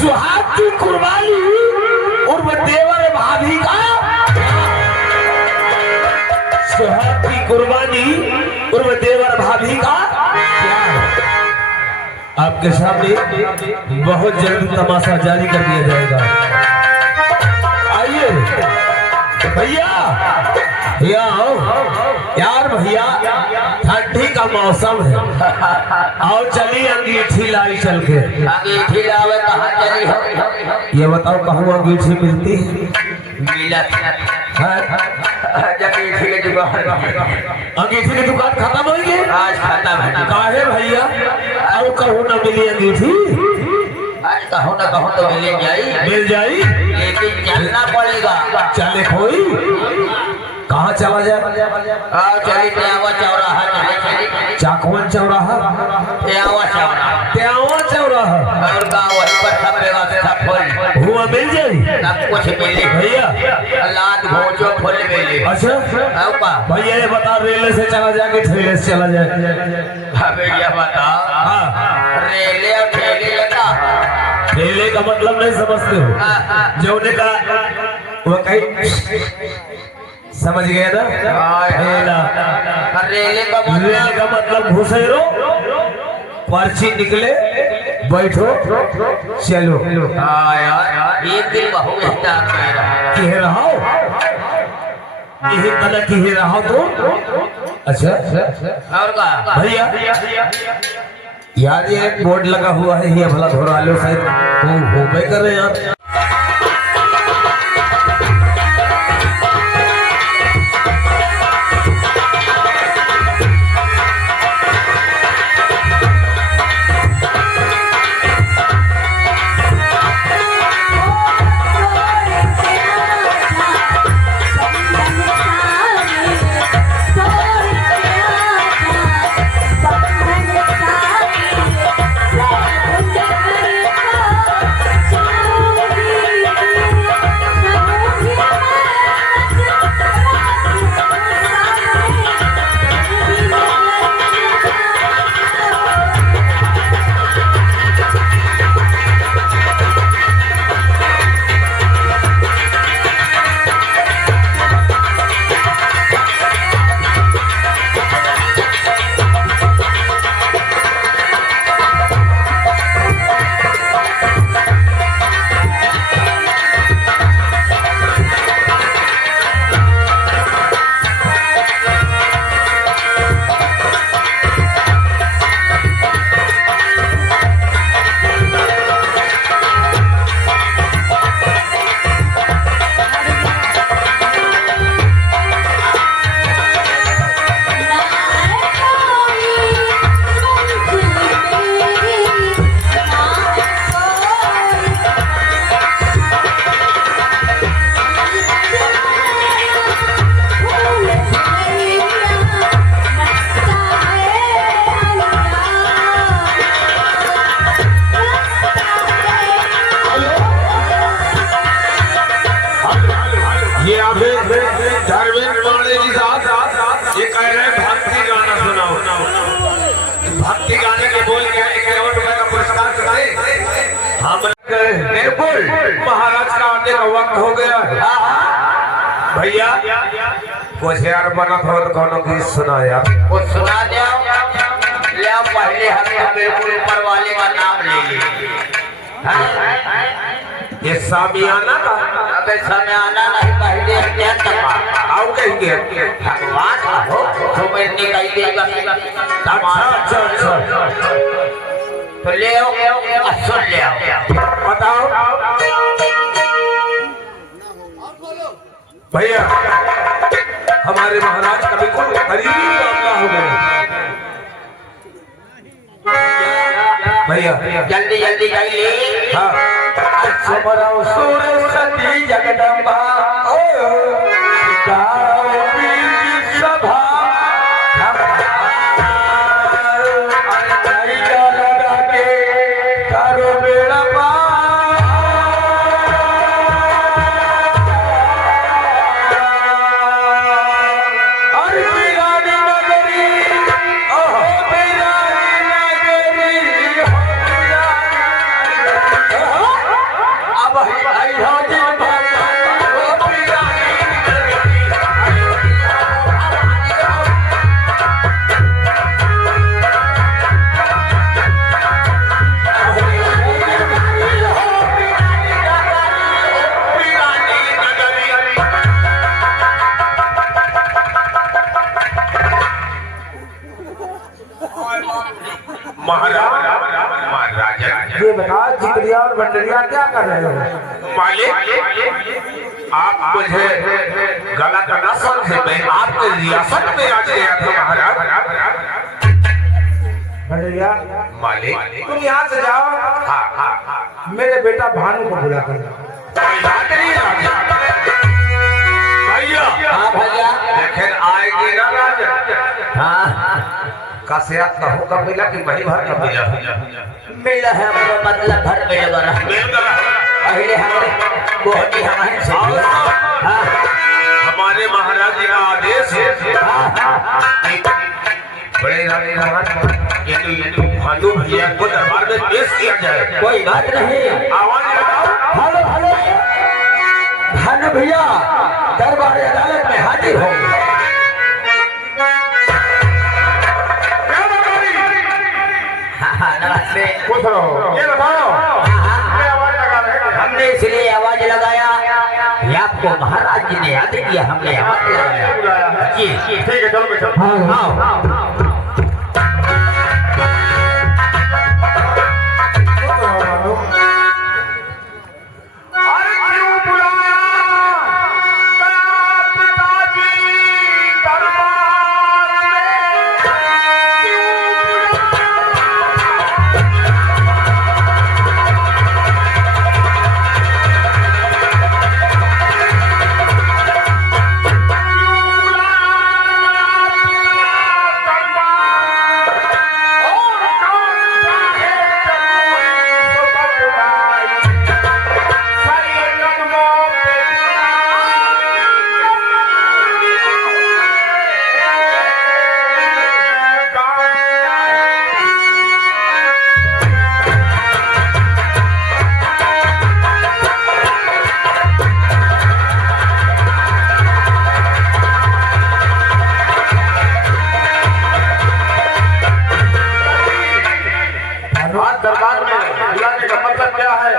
सुहाग की कुर्बानी और वो देवर भाभी का, सुहाग की कुर्बानी और वो देवर भाभी का आपके सामने बहुत जल्द तमाशा जारी कर दिया जाएगा। आइए भैया, आओ यार भैया, ठंडी का मौसम है, आओ चलिए अंगीठी लाई चल के। अंगीठी लावे कहाँ चली हो? ये बताओ कहाँ अंगीठी मिलती है? मिलत अंगीठी की दुकान, अंगीठी की दुकान खत्म हो गई आज खत्म है। काहे भैया? और कहूँ ना मिली अंगीठी? आज कहो ना कहो तो मिल जाई, लेकिन चलना पड़ेगा। चले कोई कहाँ चला जाए? चली त्यावा चौराहा चले, चाकवन चौराहा, त्यावा चौराहा, त्यावा चौराहा और गाँव वहीं पर सब व्यवस्था फुल हुआ मिल जाई, सब कुछ मिले भैया। लाद भोजो फुल मिले। अच्छा भैया ये बता, रेले से चला जाए कि ठेले से चला जाए? भैया बताओ। हाँ, रेले और ठेले लगा, ठेले का मतलब नहीं समझते हो? जो का वो कहीं समझ गए ना? ठेला, रेले का रेले का मतलब घुसेरो, पर्ची निकले, बैठो चलो। यार एक दिन बहु कह रहा हो यही तरह की रहा तो। अच्छा और का भैया यार ये एक बोर्ड लगा हुआ है, ये भला धोरा लो शायद हो गए कर रहे हैं भक्ति गाने के बोल के 51 रुपए का पुरस्कार चुकाए हम बिल्कुल। महाराज का आने का वक्त हो गया भैया, कुछ यार मना हो तो कौन गीत सुना यार, कुछ सुना दो। ले पहले हम बिल्कुल ऊपर वाले का नाम ले लिए। ये सामियाना का अबे सामियाना नहीं, पहले क्या तका आओ कहेंगे भगवान हो तुम्हें निकाल देगा। अच्छा तो ले आओ, सुन ले आओ, बताओ भैया। हमारे महाराज का बिल्कुल करीबी मामला हो गया भैया, जल्दी जल्दी जाइए। हाँ सरस्वती जगदम्बा सभा महाराज ये बता जिगरिया और बंडरिया क्या कर रहे हो? मालिक आप मुझे गलत न समझे, मैं आपके रियासत में आज गया था महाराज। बंडरिया मालिक तुम यहाँ से जाओ, हाँ हाँ हाँ मेरे बेटा भानु को बुला कर भैया। हाँ भैया। लेकिन आएगी ना राजा? हाँ काशियात का हुक्म मिला कि वही भर का मिला मिला है हमको, मतलब भर मिल गया पहले हमने बहुत ही हमारे से हाँ हमारे महाराज जी का आदेश है बड़े रानी भानु भैया को दरबार में पेश किया जाए। कोई बात नहीं। आवाज लगाओ। हेलो हेलो भानु भैया दरबार अदालत में हाजिर हो। नमस्ते। खुश रहो। ये बताओ आवाज लगा रहे हैं। हमने इसलिए आवाज लगाया कि आपको महाराज जी ने याद किया, हमने आवाज लगाया जी। ठीक है चलो बैठो। आओ। अरे क्यों बुलाया पिताजी दरबार में? दरबार में बुलाने का मतलब क्या है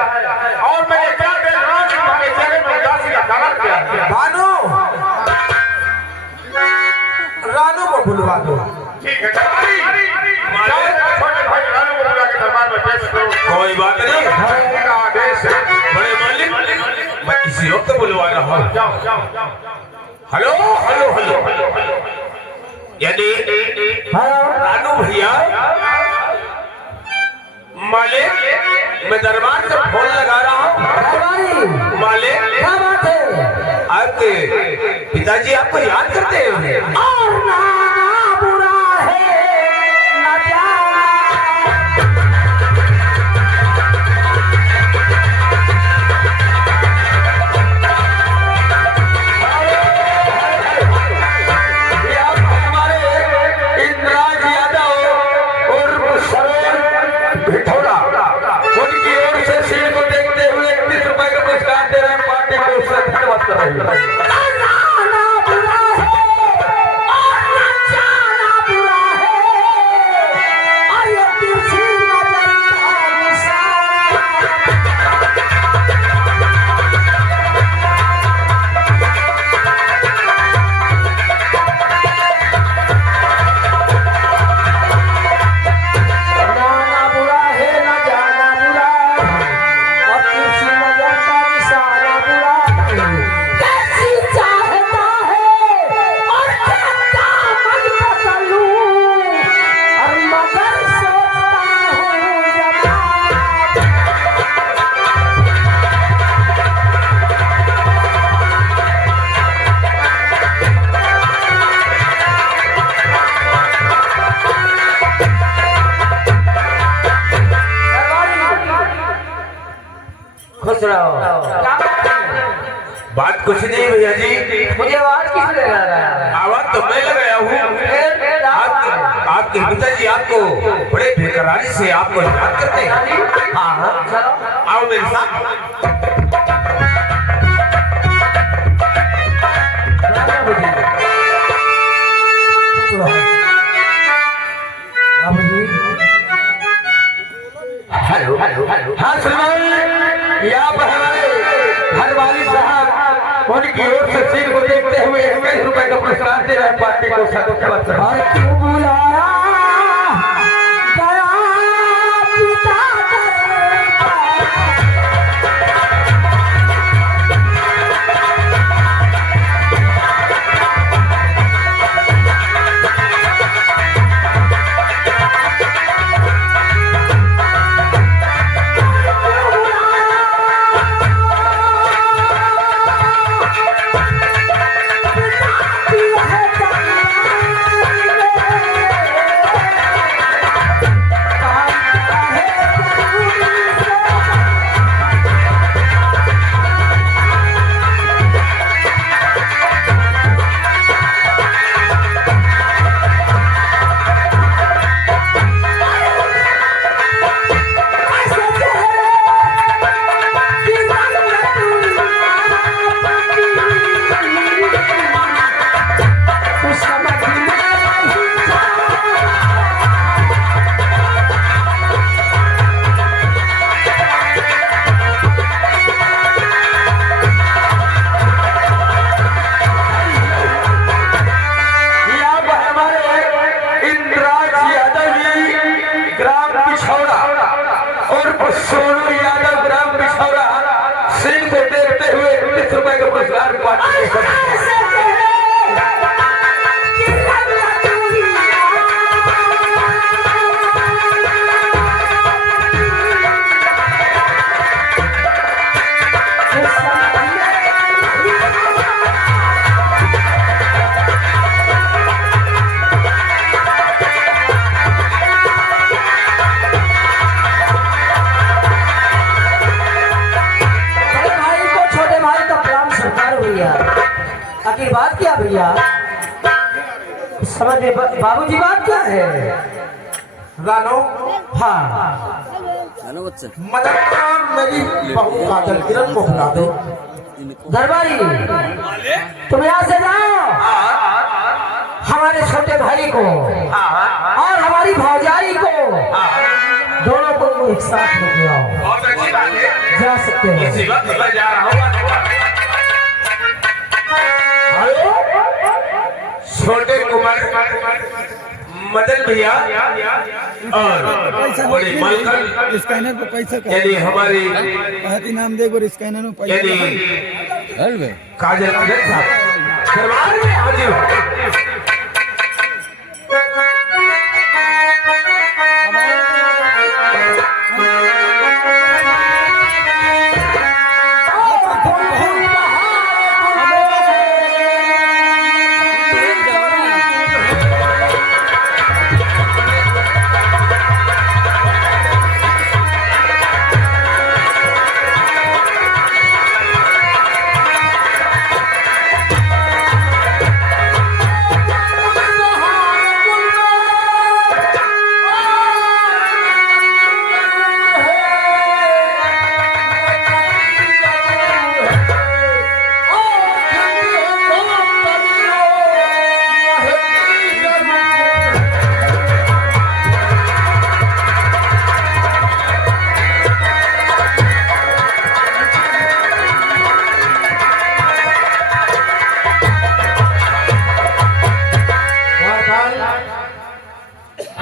और मैंने क्या देख रहा हूँ तुम्हारे चेहरे में उदासी का कारण क्या है? भानु रानू को बुलवा दो। ठीक है छोटे भाई रानू को बुला के दरबार में पेश करो। कोई बात नहीं, का आदेश है। बड़े मालिक मैं इसी वक्त बुलवा रहा हूँ। जाओ जाओ जाओ। हेलो हेलो हेलो यानी रानू भैया मालिक मैं दरबार से फोन लगा रहा हूँ। मालिक क्या बात है? आपके पिताजी आपको याद करते हैं। और ना बुरा है न जाना। ये आप हमारे इंद्राज यादव और सरोज भिठौरा उनकी ओर से सील को देखते हुए 21 रुपए का पुरस्कार दे रहे हैं। पार्टी को उससे धन्यवाद कर रहे हैं। खुश रहो। बात कुछ नहीं भैया जी, मुझे आवाज किसने लगाया? आवाज तो मैं लगाया हूँ। आपके पिताजी आपको बड़े बेकरारी से आपको याद करते हैं। हाँ हाँ आओ मेरे साथ। अच्छा तो क्या बात कर और क्यों बुलाया गया पिता सोनू यादव ग्राम पिछौरा सिंह को देखते हुए 19 रुपए का पुरस्कार पार्टी को आखिर बात क्या भैया समझ में बाबूजी बात क्या है रानो हाँ मदद मेरी बहू काजल किरण को बुला दो। दरबारी तुम यहाँ से जाओ हमारे छोटे भाई को और हमारी भौजाई को दोनों को एक साथ लेके आओ। बहुत अच्छी बात है, जा सकते हैं। इसी वक्त मैं जा रहा हूँ। छोटे कुमार मदन भैया और बड़े मालकन स्कैनर पे पैसा यानी हमारी नाम देख और स्कैनर में पैसा यानी काजल किरण साहब दरबार में हाजिर हो।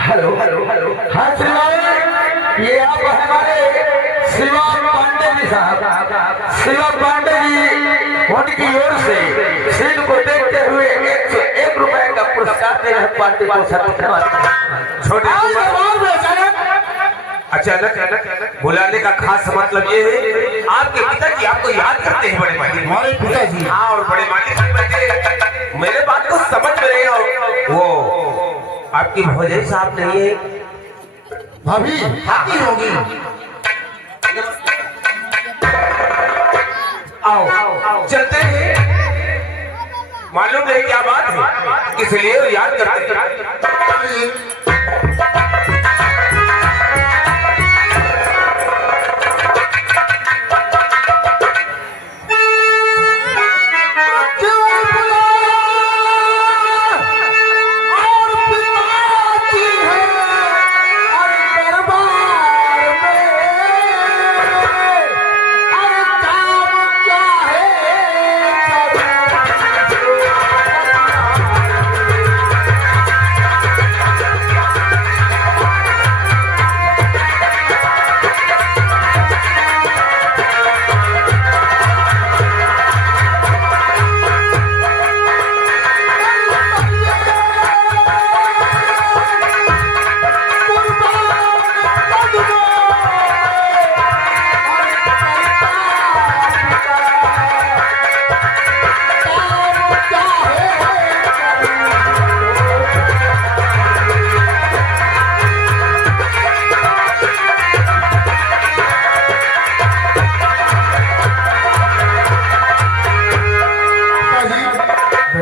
हेलो हाँ श्रीमान, ये आप हमारे शिवा पांडे जी साहब, शिवा पांडे जी उनकी ओर से सीट को देखते हुए 101 रुपए का पुरस्कार दे रहे पार्टी को धन्यवाद। छोटे अचानक बुलाने का खास मतलब ये है आपके पिताजी आपको याद करते हैं बड़े मालिक। हमारे पिताजी हाँ, और बड़े मालिक भी बैठे मेरे बात को समझ में रहे हो। वो आपकी भौजाई साहब नहीं है भाभी हाथी होगी। आओ चलते हैं, मालूम नहीं क्या बात है इसलिए याद करते हैं।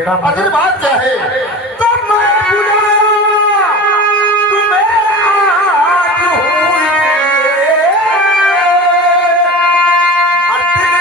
बेटा आखिर बात क्या है? तब मैं बुलाया तुम्हें आज हुई और दिल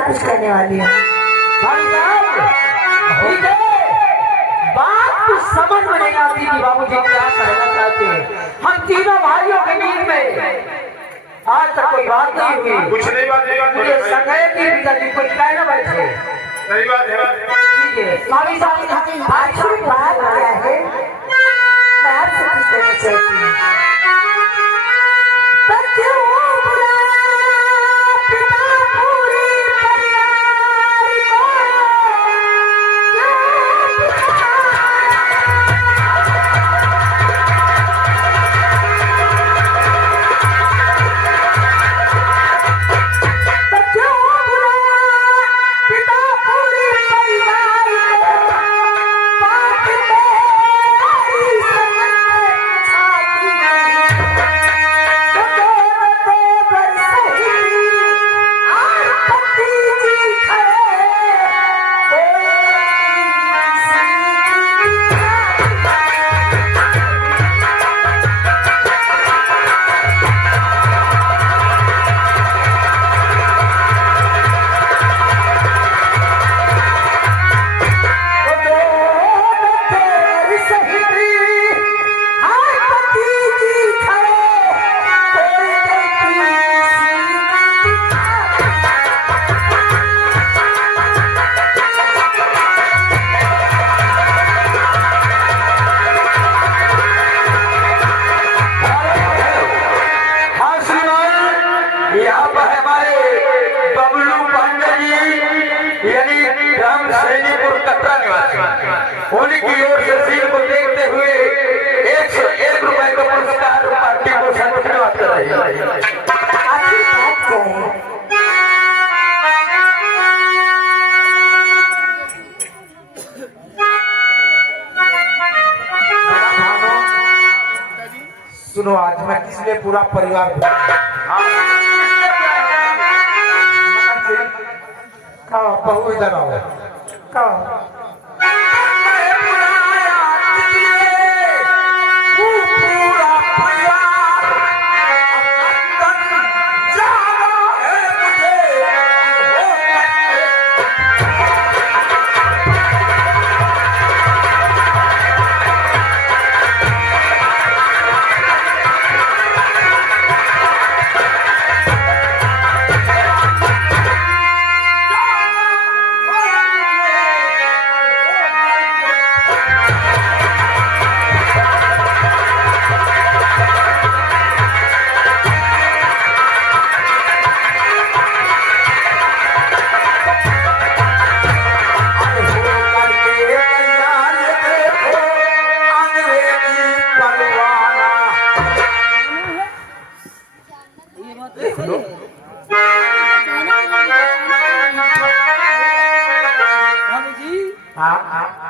कुछ करने वाली है। भाई साहब ठीक है, बात कुछ समझ में नहीं आती कि बाबूजी क्या कहना चाहते हैं। हम तीनों भाइयों के बीच में आज तक कोई बात नहीं हुई। कुछ नहीं बात मुझे संगय की पिताजी कुछ कहना बैठे। सही बात है। ठीक है भाई साहब, आखिर बात क्या है? मैं आपसे कुछ कहना चाहती हूँ। पर क्यों उनकी ओर से सील को देखते हुए 101 रुपए का पुरस्कार पार्टी को धन्यवाद कर रही है। आखिर बात क्या है? सुनो, आज मैं किसने पूरा परिवार कहो, बहू इधर आओ। कहो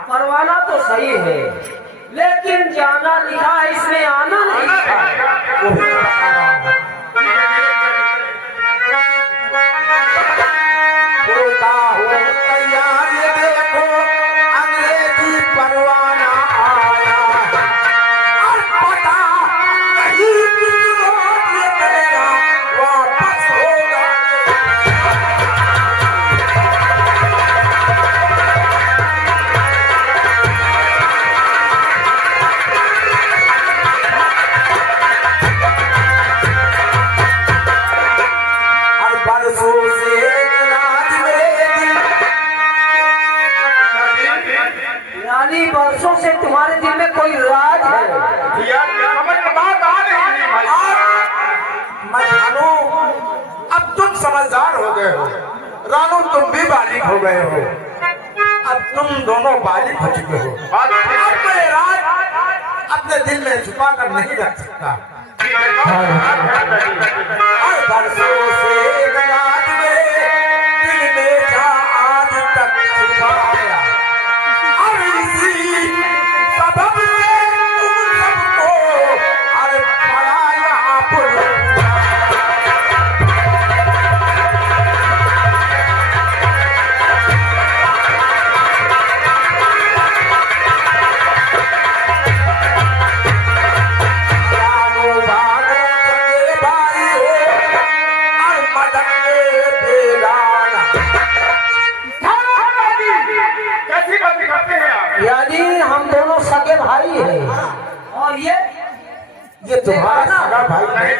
परवाना तो सही है, लेकिन जाना लिखा है, इसमें आना नहीं लिखा है। मैं रानू, अब तुम समझदार हो गए हो। रानू तुम भी बालिग हो गए हो। अब तुम दोनों बालिग हो चुके हो। अब मैं राज अपने दिल में छुपा कर नहीं रख सकता। और बरसों से एक रात में दिल में था आज तक छुपाया। और इसी सबब से तुम सबको और पढ़ाया पुल। यानी हम दोनों सगे भाई हैं। और ये तुम्हारा सगा भाई नहीं।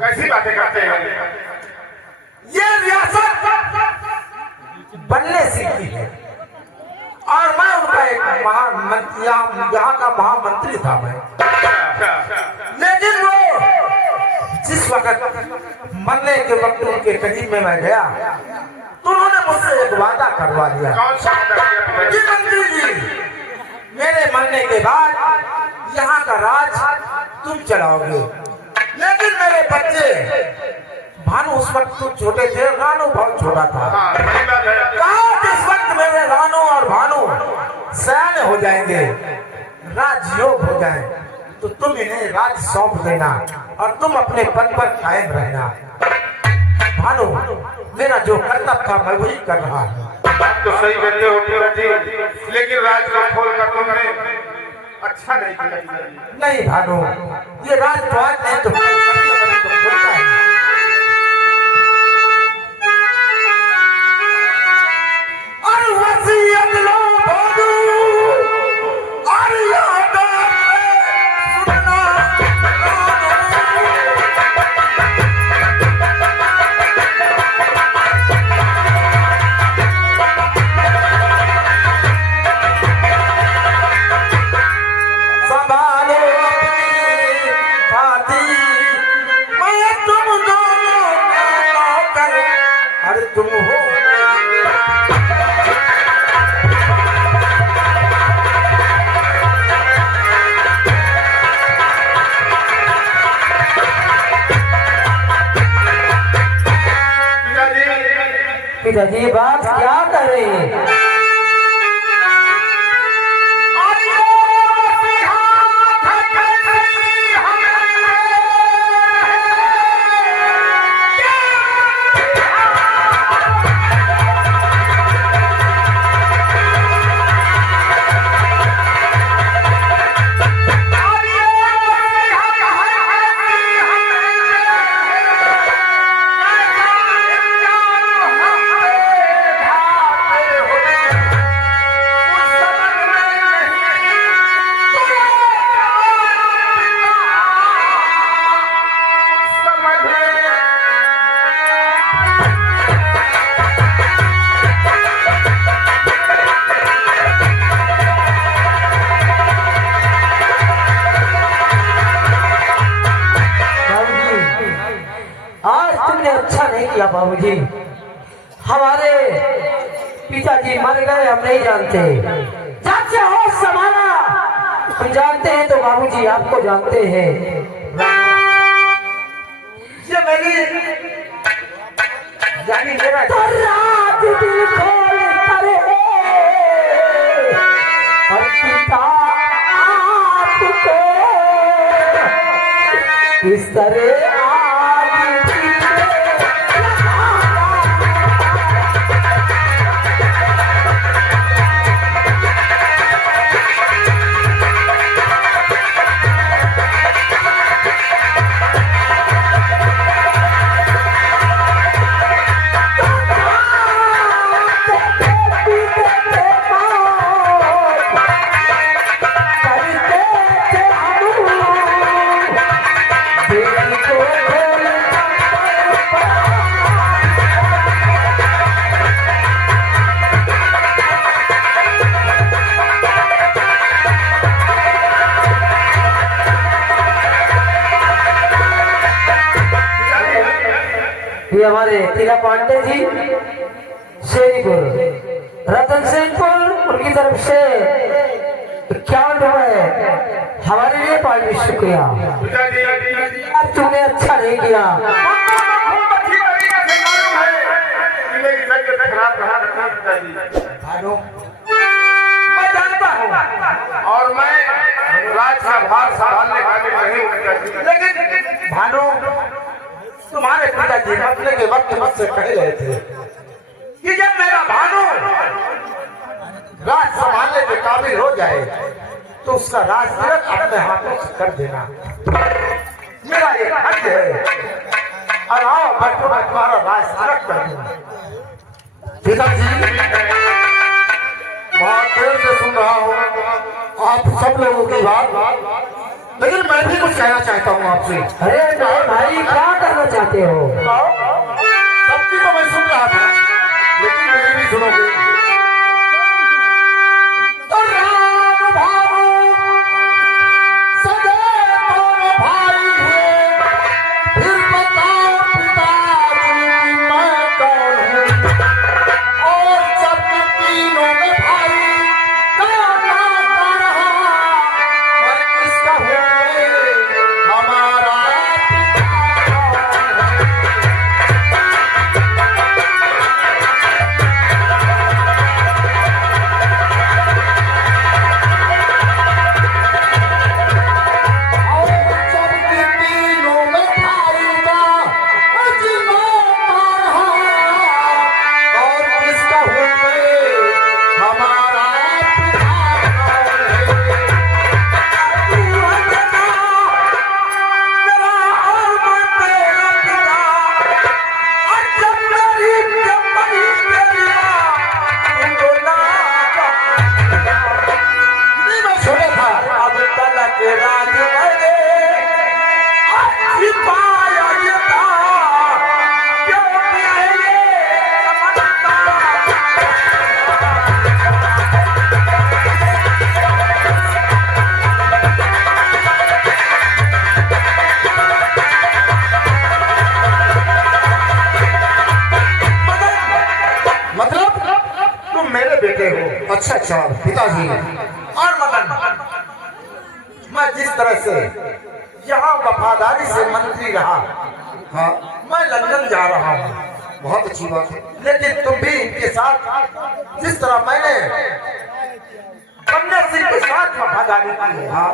कैसी बातें करते हैं? ये रियासत बनने सीखी है और मैं उनका एक महामंत्री, यहाँ का महामंत्री था मैं। लेकिन वो जिस वक्त मरने के वक्त उनके करीब में मैं गया तो उन्होंने मुझसे एक वादा करवा दिया। कौन सा वादा? कि मंत्री जी, मेरे मरने के बाद यहाँ का राज तुम चलाओगे। लेकिन मेरे बच्चे भानु, उस वक्त तुम छोटे थे, रानू बहुत छोटा था। कहा जिस वक्त मेरे रानू और भानु सयाने हो जाएंगे, राजयोग हो जाए, तो तुम इन्हें राज सौंप देना और तुम अपने पद पर कायम रहना। भानु, मेरा जो कर्तव्य था मैं वही कर रहा हूँ। बात तो सही करते हो जी, लेकिन राज को खोल कर तुमने अच्छा नहीं किया। नहीं भानु, ये राज तो आज नहीं तो खोलता है। और वसीयत लो भानु, और याद सुनना। संभालो अपनी फाती, मैं तुम दोनों का नौकर, अरे तुम हो पिताजी, बात क्या कर रहे हैं? किया बाबूजी, हमारे पिताजी मर गए, हम नहीं जानते। जब से होश संभाला हम जानते हैं, तो बाबूजी आपको जानते हैं। ये मेरी जानी मेरा तो रात दिल खोल करे और पिता आपको इस तरह ये हमारे टीला पांडे जी शेरीपुर रतन सिंहपुर उनकी तरफ से 51 रुपए हमारे लिए पांडे शुक्रिया। अब तुमने अच्छा नहीं किया। भानु मैं जानता हूँ और मैं राज का भार संभालने का नहीं हूँ, लेकिन भानु तुम्हारे पिताजी मरने के वक्त मुझसे कह रहे थे कि जब मेरा भानु राज संभालने के काबिल हो जाए तो उसका राज तिलक अपने हाथों से कर देना। मेरा ये हक है और आओ बैठो, मैं तुम्हारा राज तिलक कर दूंगा। पिताजी बहुत देर से सुन रहा हूँ आप सब लोगों की बात, लेकिन मैं भी कुछ कहना चाहता हूँ आपसे। अरे भाई क्या करना चाहते हो? सबकी तो मैं सुन रहा था, लेकिन मेरी भी सुनोगे। तो राम भानु सगे दोनों भाई हैं, फिर बताओ पिताजी मैं कौन हूँ? और जब तीनों में भाई का नाता रहा, पर किसका हुए हमारा अच्छा अच्छा पिताजी। और मदन, मैं जिस तरह से यहाँ वफादारी से मंत्री रहा, हाँ मैं लंदन जा रहा हूँ, बहुत अच्छी बात है। लेकिन तुम भी इनके साथ जिस तरह मैंने कन्या सिंह के साथ वफादारी की है, हाँ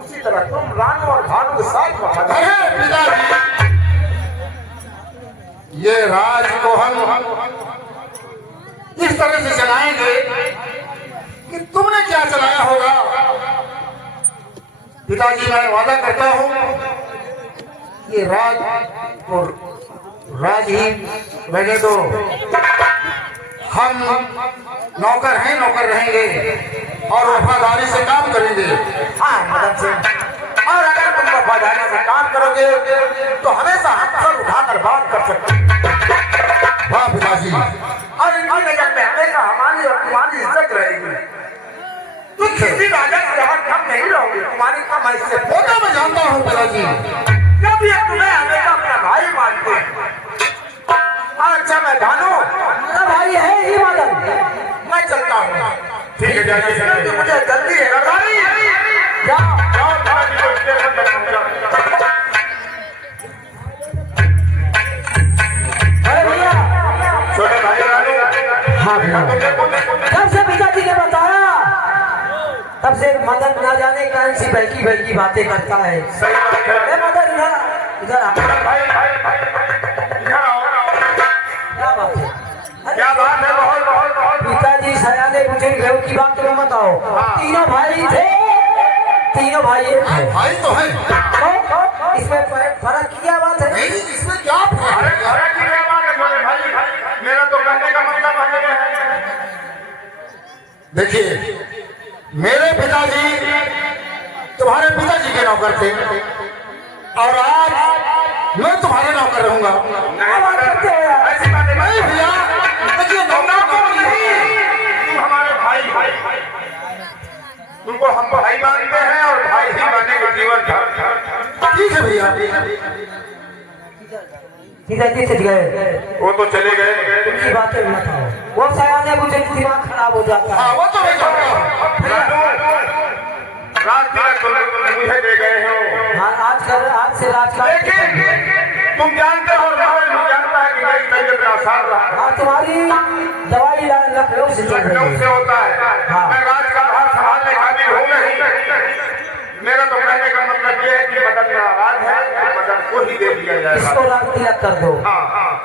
उसी तरह तुम रानू और भानु के साथ वफादारी। अरे पिताजी, ये राज को हम इस तरह से चलाएंगे कि तुमने क्या चलाया होगा। पिताजी मैं वादा करता हूँ कि राज और राज ही रहने दो, हम नौकर हैं, नौकर रहेंगे और वफादारी से काम करेंगे। हाँ मदन सिंह, और अगर तुम वफादारी से काम करोगे तो हमेशा हम सब उठाकर बात कर सकते। वाह पिताजी, और इनकी नजर में हमेशा हमारी और तुम्हारी इज्जत रहेगी। तुम किसी राजा के यहाँ कम नहीं रहोगे, तुम्हारी कम हैसियत। वो तो मैं जानता हूँ पिताजी। जब ये तुम्हें हमेशा अपना भाई मानते हैं। अच्छा मैं भानु, मेरा भाई है ही मदन। मैं चलता हूँ। ठीक है जाइए। क्योंकि मुझे जल्दी है। जाओ। अरे भैया, छोटे भाई हाँ भैया, जब से पिताजी ने बताया तब से मदन न जाने कौन सी बहकी बहकी बातें करता है। सही बात है। अरे मदन इधर इधर आ। क्या बात है? क्या बात है? बहुत बहुत बहुत पिताजी सयाने बुजुर्ग है, उनकी बात तो मत आओ। तीनों भाई थे, तीनों भाई एक थे। भाई तो है, तो इसमें फर्क की क्या बात है? नहीं इसमें क्या फर्क है? अरे की क्या बात है छोटे भाई? मेरा तो कहने का मतलब है। देखिए मेरे पिताजी तुम्हारे पिताजी के नौकर थे और आज मैं तुम्हारे नौकर रहूंगा। क्या बात करते हो यार? ऐसी बात नहीं भैया, देखिए नौकर नहीं, तुम हमारे भाई, तुमको हम भाई मानते हैं और भाई ही मानेंगे जीवन भर। ठीक है भैया। किधर किसे गए? वो तो चले गए। उनकी बातें मत आओ, वो सयाने मुझे दिमाग खराब हो जाता है। हाँ वो तो मैं जानता रात तिलक तो मुझे दे गए हो। हाँ, आज से राजकाज लेकिन तुम जानते हो जानता है कि मेरी तबीयत में आसार रहा। हाँ, तुम्हारी दवाई लखनऊ से चल रही लखनऊ से है। होता है। हाँ। मैं राज का भार संभालने काबिल हूँ नहीं। मेरा तो कहने का मतलब ये है कि मदन नाराज है, मदन को ही दे दिया जाएगा। इसको रात तिलक कर दो।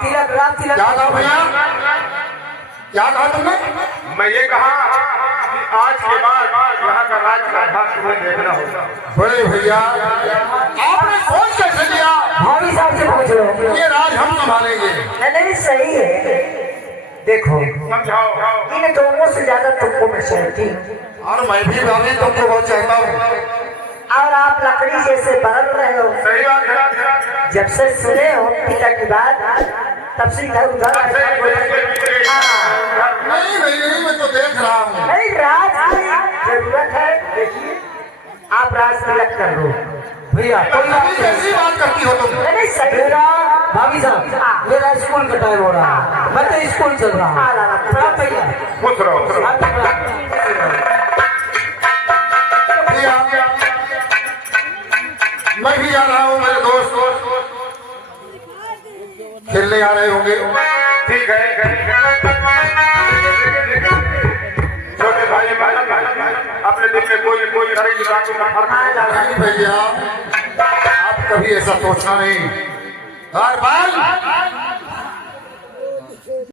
तिलक रात तिलक। क्या कहा भैया? क्या कहा तुमने? मैं ये कहा कि आज के बाद यहाँ का राज का भाग तुम्हें देखना होगा। बड़े भैया आपने सोच कैसे लिया? भाभी साहब से पूछ लो। ये राज हम संभालेंगे। नहीं सही है। देखो, समझाओ। इन दोनों से ज्यादा तुमको मैं चाहती और मैं भी भाभी तुमको बहुत चाहता हूँ। और आप लकड़ी जैसे बरल रहे हो। सही बात है। जब से सुने हो पिता की बात तब से इधर उधर नहीं मैं तो देख रहा हूँ। नहीं राज की जरूरत है। देखिए आप राज तिलक कर दो भैया कोई बात नहीं। कैसी बात करती हो तुम? नहीं सही मेरा भाभी साहब, मेरा स्कूल का टाइम हो रहा है, मैं तो स्कूल चल रहा हूँ। प्रणाम भैया। खुश रहो। भैया मैं भी आ रहा हूँ, मेरे दोस्त खेलने आ रहे होंगे। ठीक है। छोटे भाई अपने दिल में कोई करेगी बातों का फर्क नहीं भैया। आप कभी ऐसा सोचना नहीं। हर बार